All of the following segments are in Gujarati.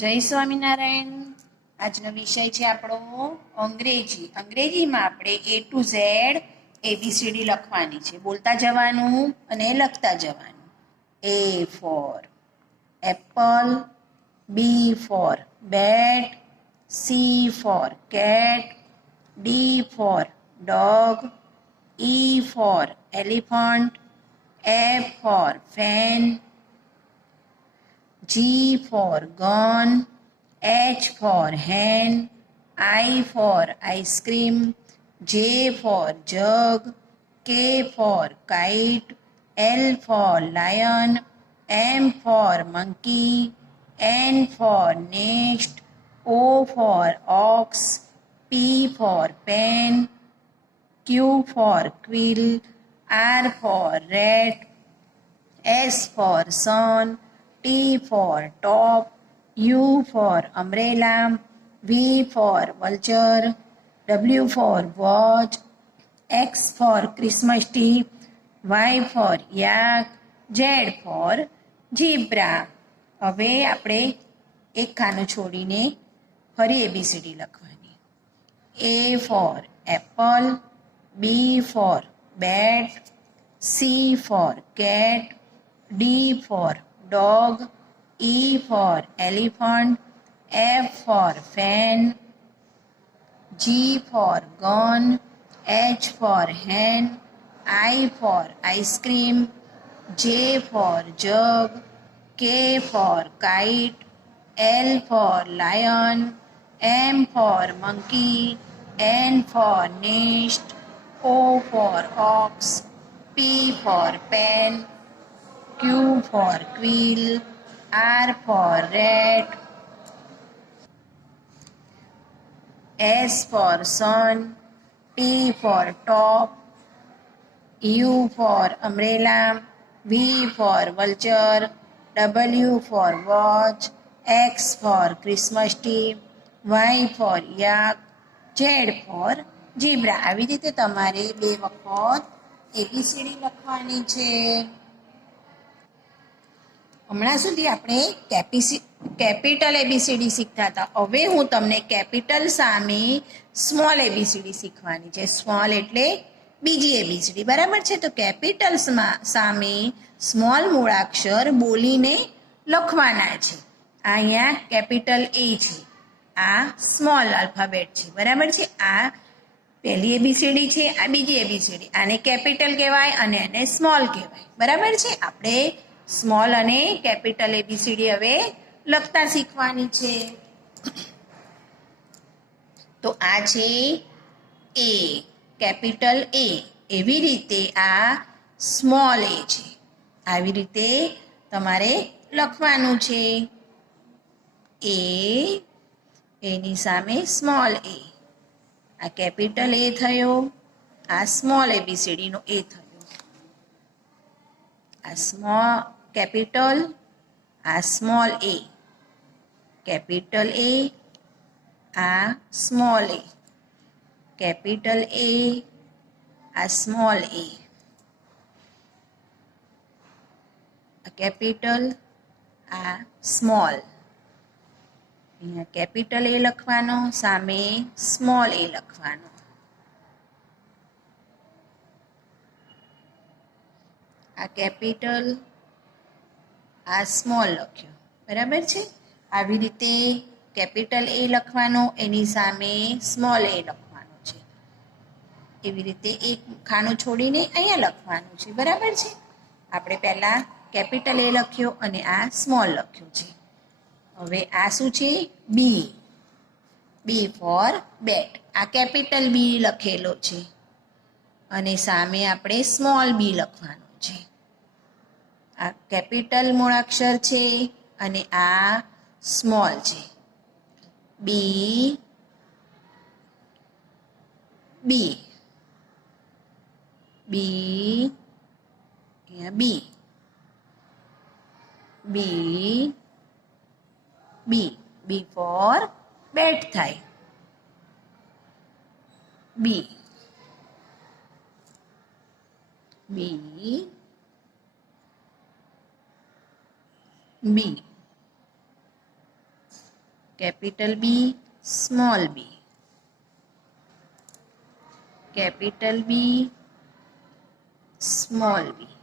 જય સ્વામિનારાયણ. આજનો વિષય છે આપણો અંગ્રેજી. અંગ્રેજીમાં આપણે A to Z ABCD લખવાની છે. બોલતા જવાનું અને લખતા જવાનું. A for apple, B for bat, C for cat, D for dog, E for elephant, F for fan, G for gun, H for hen, I for ice cream, J for jug, K for kite, L for lion, M for monkey, N for nest, O for ox, P for pen, Q for quill, R for rat, S for sun, T for top, U for umbrella, V for vulture, W for watch, X for Christmas tree, Y for yak, Z for zebra. હવે આપણે એક ખાનું છોડીને ફરી ABCD લખવાની. A for apple, B for bat, C for cat, D for dog, E for elephant, F for fan, G for gun, H for hen, I for ice cream, J for jug, K for kite, L for lion, M for monkey, N for nest, O for ox, P for pen, Q for quill, R for rat, S for sun, T for top, U for umbrella, V for vulture, W for watch, X for Christmas tree, Y for yak, Z for zebra. આવી રીતે તમારે 2 વખત ABCD લખવાની છે. હમણાં સુધી આપણે કેપિટલ ABCD શીખતા હતા. હવે હું તમને કેપિટલ સામે સ્મોલ ABCD શીખવાની છે. સ્મોલ એટલે બીજી ABCD, બરાબર છે? તો કેપિટલ સામે સ્મોલ મૂળાક્ષર બોલીને લખવાના છે. અહીંયા કેપિટલ A છે, આ સ્મોલ આલ્ફાબેટ છે, બરાબર છે? આ પહેલી ABCD છે, આ બીજી ABCD. આને કેપિટલ કહેવાય અને એને સ્મોલ કહેવાય, બરાબર છે? આપણે સ્મોલ અને કેપિટલ ABCD હવે લખતા શીખવાની છે. તો આ છે A, કેપિટલ A. એવી રીતે આ સ્મોલ A છે. આવી રીતે તમારે લખવાનું છે. A, એની સામે સ્મોલ A. આ કેપિટલ A થયો, આ સ્મોલ ABCD નો A થયો. આ સ્મોલ કેપિટલ, આ સ્મોલ A, કેપિટલ A, આ સ્મોલ A, કેપિટલ A, આ સ્મોલ A, આ કેપિટલ, આ સ્મોલ. અહીંયા કેપિટલ A લખવાનો, સામે સ્મોલ A લખવાનો. આ કેપિટલ, આ સ્મોલ લખ્યો, બરાબર છે? આવી રીતે કેપિટલ A લખવાનો, એની સામે સ્મોલ A લખવાનો છે. એવી રીતે એક ખાનું છોડીને અહીંયા લખવાનું છે, બરાબર છે? આપણે પહેલાં કેપિટલ A લખ્યો અને આ સ્મોલ લખ્યો છે. હવે આ શું છે? બી. બી ફોર બેટ. આ કેપિટલ B લખેલો છે અને સામે આપણે સ્મોલ b લખવાનો છે. આ કેપિટલ મૂળાક્ષર છે અને આ સ્મોલ છે. બી, બી, બી, અહીંયા બી, B, B. B for bat થાય. B, B, B, capital B, small B, capital B, small B.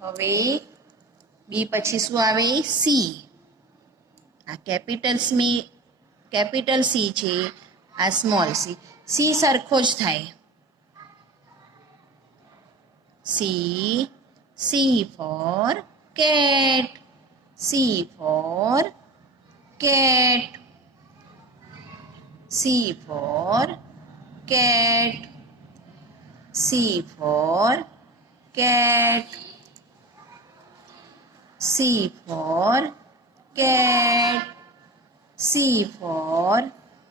હવે બી પછી શું આવે? સી. આ કેપિટલ સી છે, આ સ્મોલ સી. સી સરખો જ થાય. C, C four cat, C four cat, C four cat, C four cat, C four cat, C four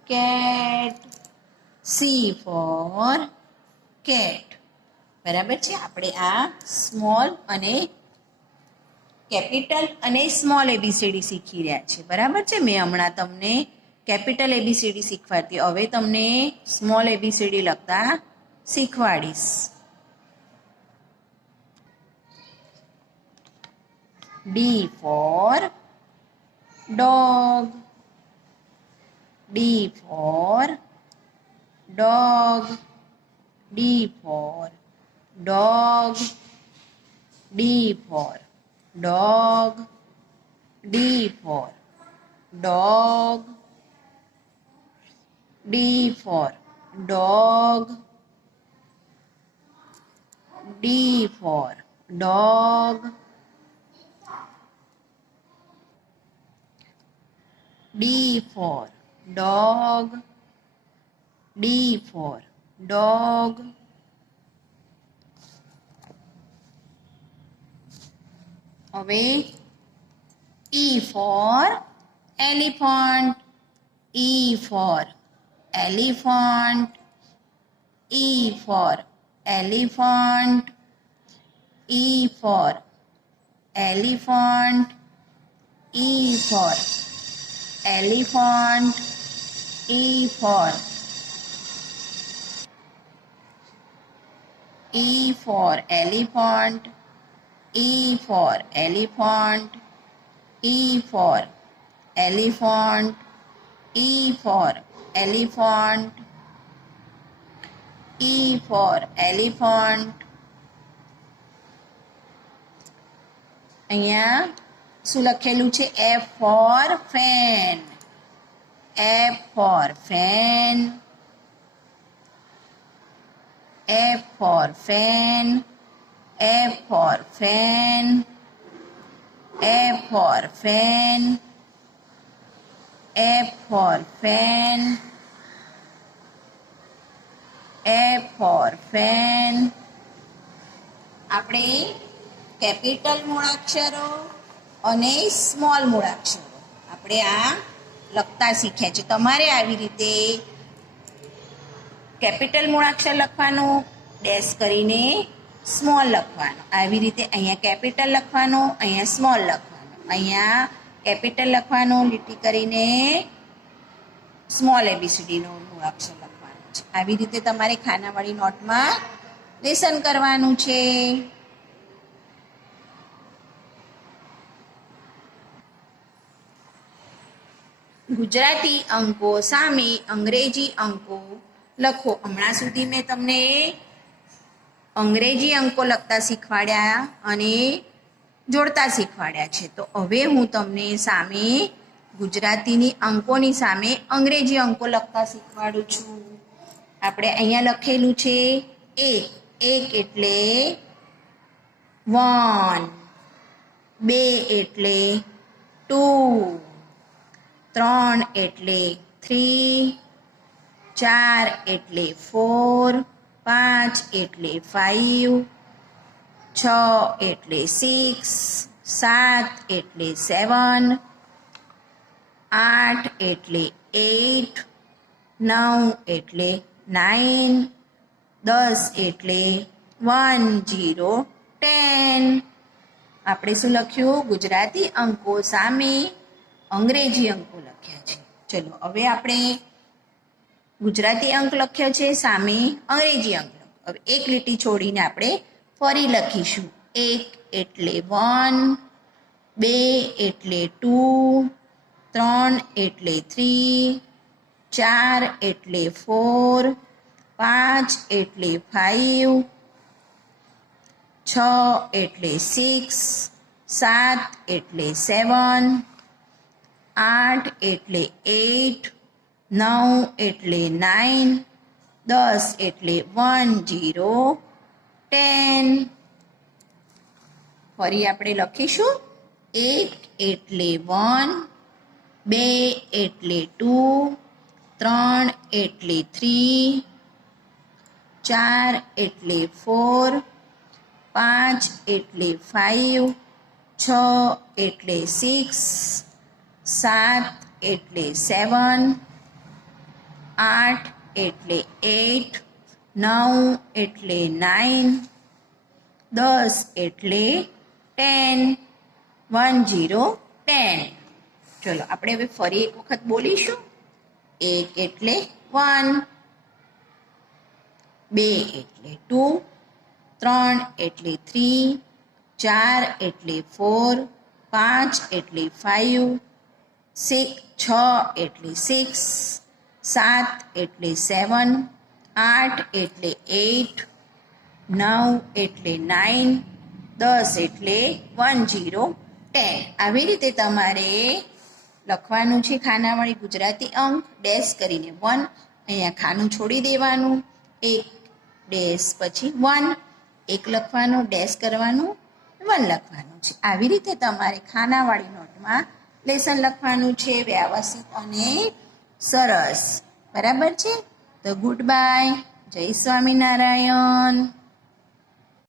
cat, C four cat. બરાબર છે. આપણે આ સ્મોલ અને કેપિટલ અને સ્મોલ એબીસીડી શીખી રહ્યા છે. બરાબર છે. મેં હમણાં તમને કેપિટલ એબીસીડી શીખવાડતી, હવે તમને સ્મોલ એબીસીડી લખતા શીખવાડીશ. D for dog, D for dog, D for dog, D for dog, D for dog, D for dog, D for dog, D for dog, D for dog. હવે E for elephant, E for elephant, E for elephant, E for elephant, E for elephant, E for elephant, E for elephant, E for elephant, E for elephant, E for elephant. અહીંયા શું લખેલું છે? F for fan, F for fan, F for fan, F for fan, F for fan, F for fan, F for fan. આપણે કેપિટલ મૂળાક્ષરો અને સ્મોલ મૂળાક્ષરો આપણે આ લખતા શીખ્યા છે. તમારે આવી રીતે કેપિટલ મૂળાક્ષર લખવાનું, ડેશ કરીને સ્મોલ લખવાનું, આવી રીતે અહીંયા કેપિટલ લખવાનું, અહીંયા સ્મોલ લખવાનું, અહીંયા કેપિટલ લખવાનું, લીટી કરીને સ્મોલ એબીસીડીનો મૂળાક્ષર લખવાનું છે. આવી રીતે તમારે ખાનાવાળી નોટમાં લેસન કરવાનું છે. ગુજરાતી અંકો સામે અંગ્રેજી અંકો લખો. હમણાં સુધી મેં તમને અંગ્રેજી અંકો લખતા શીખવાડ્યા અને જોડતા શીખવાડ્યા છે. તો હવે હું તમને સામે ગુજરાતીની અંકોની સામે અંગ્રેજી અંકો લખતા શીખવાડું છું. આપણે અહીંયા લખેલું છે એક. એક એટલે 1, 2 એટલે 2, 3 એટલે 3, 4 એટલે 4, 5 એટલે 5, 6 એટલે 6, 7 એટલે 7, 8 એટલે 8, 9 એટલે 9, 10 એટલે 1, 0, 10. આપણે શું લખ્યું? ગુજરાતી અંકો સામે અંગ્રેજી અંકો લખ્યા છે. ચલો હવે આપણે ગુજરાતી અંક લખ્યો છે, સામે અંગ્રેજી અંક. હવે એક લીટી છોડીને આપણે ફરી લખીશું. 1 એટલે 1, 2 એટલે 2, 3 એટલે 3, 4 એટલે 4, 5 એટલે 5, 6 એટલે 6, 7 એટલે 7, 8 એટલે 8, 9 એટલે 9, 10 એટલે 1 0 10. ફરી આપણે લખીશું 1 એટલે 1, 2 એટલે 2, 3 એટલે 3, 4 એટલે 4, 5 એટલે 5, 6 એટલે 6, 7 એટલે 7, 8 એટલે 8, 9 એટલે 9, 10 એટલે 10, 1 0 10. ચલો આપણે હવે ફરી એક વખત બોલીશું. 1 એટલે 1, 2 એટલે 2, 3 એટલે 3, 4 એટલે 4, 5 એટલે 5, 6 એટલે 6, 7 એટલે 7, 8 એટલે 8, 9 એટલે 9, 10 એટલે 1 0 10. આવી રીતે તમારે લખવાનું છે ખાનાવાળી ગુજરાતી અંક, ડેશ કરીને 1, અહીંયા ખાનું છોડી દેવાનું, 1 ડેશ પછી 1, 1 લખવાનું, ડેશ કરવાનું, 1 લખવાનું છે. આવી રીતે તમારે ખાનાવાળી નોટમાં લેસન લખવાનું છે, વ્યવસ્થિત અને સરસ. બરાબર છે? તો ગુડ બાય, જય સ્વામિનારાયણ.